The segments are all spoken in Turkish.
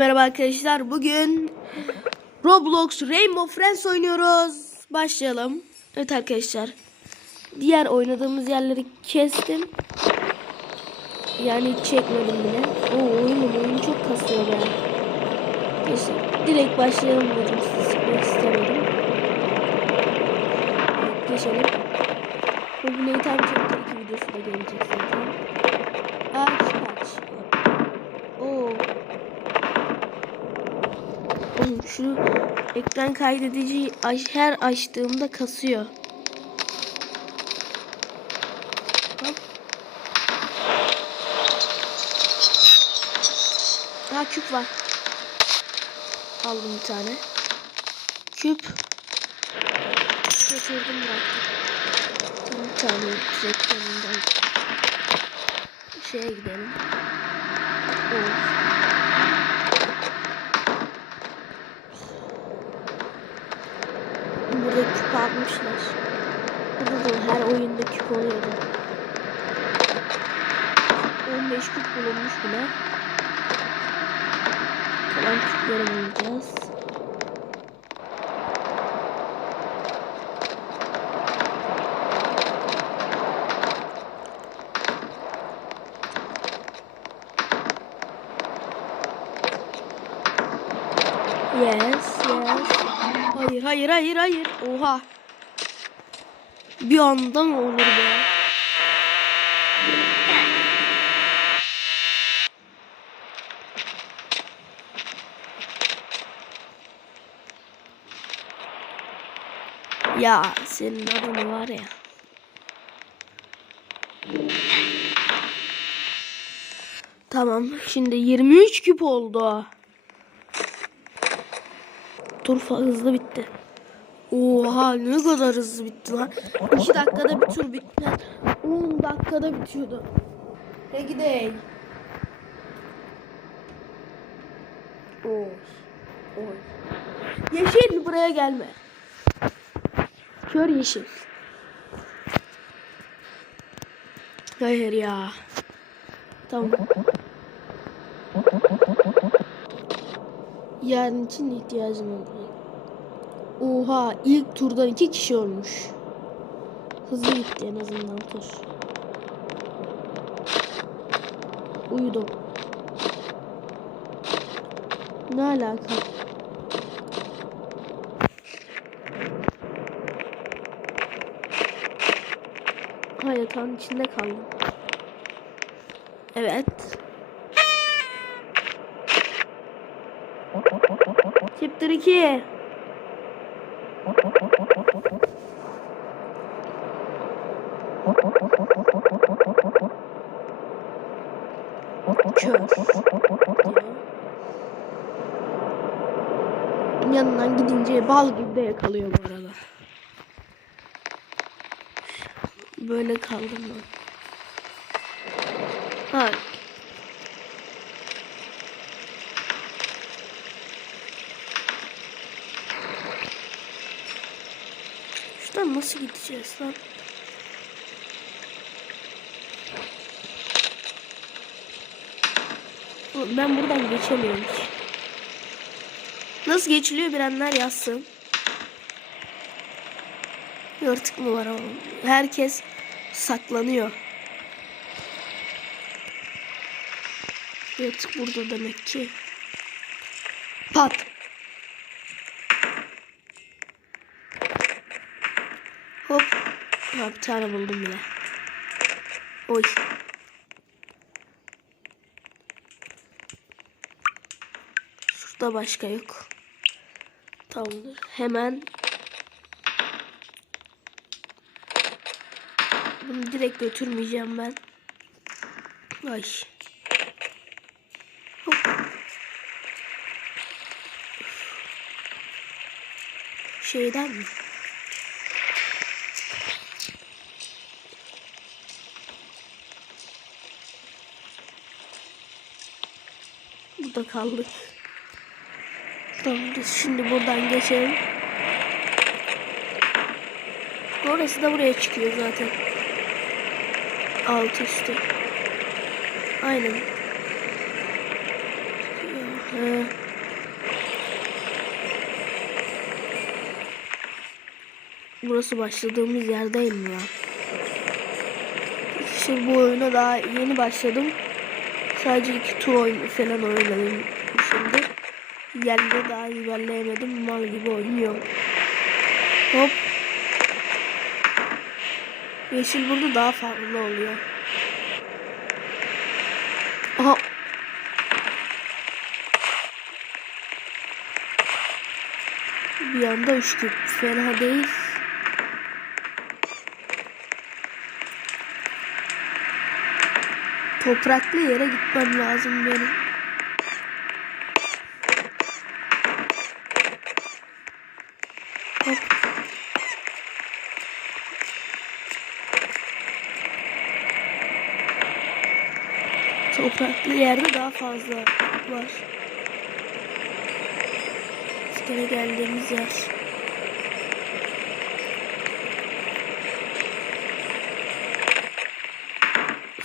Merhaba arkadaşlar. Bugün Roblox Rainbow Friends oynuyoruz. Başlayalım. Evet arkadaşlar. Diğer oynadığımız yerleri kestim. Yani çekmedim bile. Oo oyunum oyun çok kasıyor be. Neyse. Direkt başlayalım dedim. Sizi sıkmak istemedim. Geçelim. Bugün Eğitim Chapter 2 videosu da gelecek zaten. Aç kaç. Oo. Oğlum şu ekran kaydediciyi aç- her açtığımda kasıyor. Ha küp var. Aldım bir tane. Küp. Götürdüm bıraktım. Bir tane direkt yanından. Şeye gidelim. Oh. Burada almışlar. Burada da her oyunda küp oluyordu. 15 küp bulunmuş bile. Kalan küpleri bulacağız. Yes, yes. Hayır, hayır, hayır, hayır. Oha. Bir anda mı olur be? Ya senin adını var ya. Tamam. Şimdi 23 küp oldu. Tur fa- hızlı bitti. Oha ne kadar hızlı bitti lan. 2 dakikada bir tur bitti. 10 dakikada bitiyordu. Ne gidelim. Oy. Yeşil buraya gelme. Kör yeşil. Hayır ya. Tamam. Yarın için ihtiyacım olacak. Oha ilk turdan iki kişi olmuş. Hızlı gitti en azından tur. Uyudum. Ne alaka? Ha yatağın içinde kaldım. Evet. Chapter 2. Yanından gidince bal gibi de yakalıyor bu arada. Böyle kaldım ben. Ha. Nasıl gideceğiz lan? Ben buradan geçemiyorum hiç. Nasıl geçiliyor bilenler yazsın. Yırtık mı var ama? Herkes saklanıyor. Yırtık burada demek ki. Pat. Hop. Ha, bir tane buldum bile. Oy. Şurada başka yok. Tamamdır. Hemen Bunu direkt götürmeyeceğim ben. Ay. Hop. Şeyden mi? Burada kaldık. Tamam şimdi buradan geçelim. Orası da buraya çıkıyor zaten. Alt üstü. Aynen. Ee, burası başladığımız yer değil mi ya? İşte bu oyuna daha yeni başladım. Sadece iki tur oyun falan oynadım şimdi. Yerleri daha ilerleyemedim. Mal gibi oynuyorum. Hop. Yeşil burada daha farklı oluyor. Aha. Bir anda uçtuk. Fena değil. Topraklı yere gitmem lazım benim. Hop. Topraklı yerde daha fazla var. Bir kere geldiğimiz yer.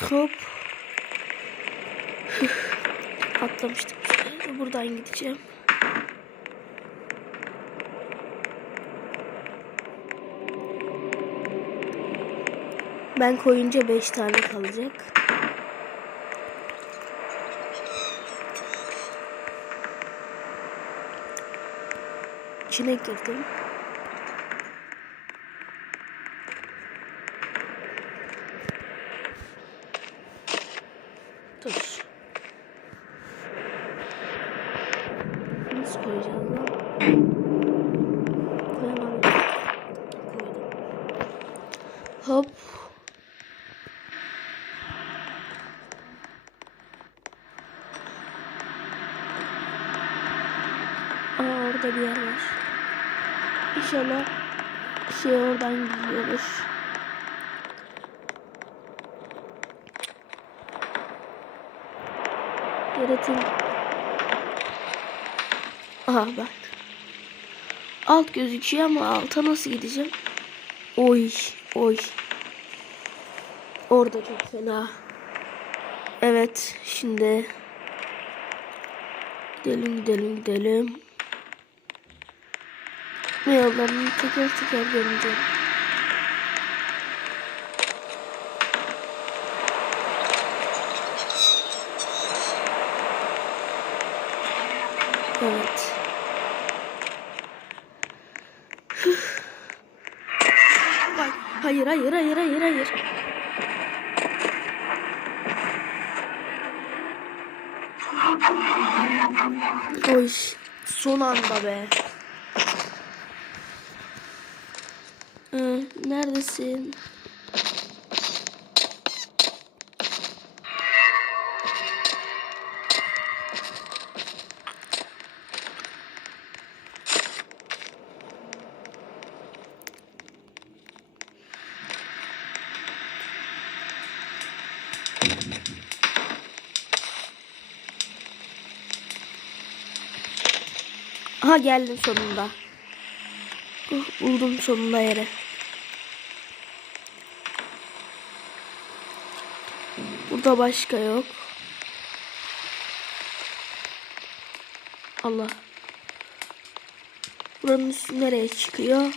Hop. Atlamıştım. Buradan gideceğim. Ben koyunca 5 tane kalacak. İçine girdim. Lan? Koyamam. Koydum. Hop. Aa orada bir yer var. İnşallah şey oradan gidiyoruz. Yaratın. Aha bak. Alt gözüküyor ama alta nasıl gideceğim? Oy oy. Orada çok fena. Evet şimdi gidelim gidelim gidelim. Ne teker teker göreceğim. Evet. Bak, hayır hayır hayır hayır hayır. Oy son anda be. Ee, neredesin? Aha geldim sonunda. Uh, buldum sonunda yere. Burada başka yok. Allah. Buranın üstü nereye çıkıyor?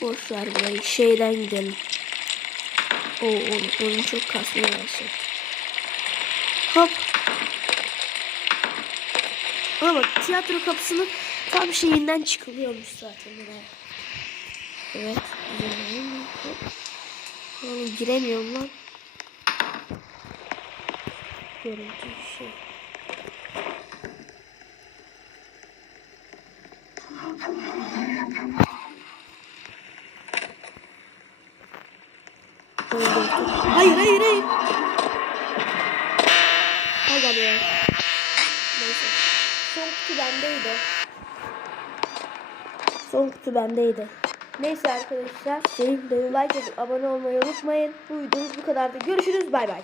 Boş ver burayı. Şeyden gidelim. O oyun, oyun çok kasmaya başladı. Hop. Ama bak tiyatro kapısının tam şeyinden çıkılıyormuş zaten. Evet. Oğlum giremiyorum lan. Görüntü şey. Hayır hayır hayır. Aga be. Neyse. Son kutu bendeydi. Son kutu bendeydi. Neyse arkadaşlar. Benim like edip abone olmayı unutmayın. Bu videomuz bu kadardı. Görüşürüz. Bay bay.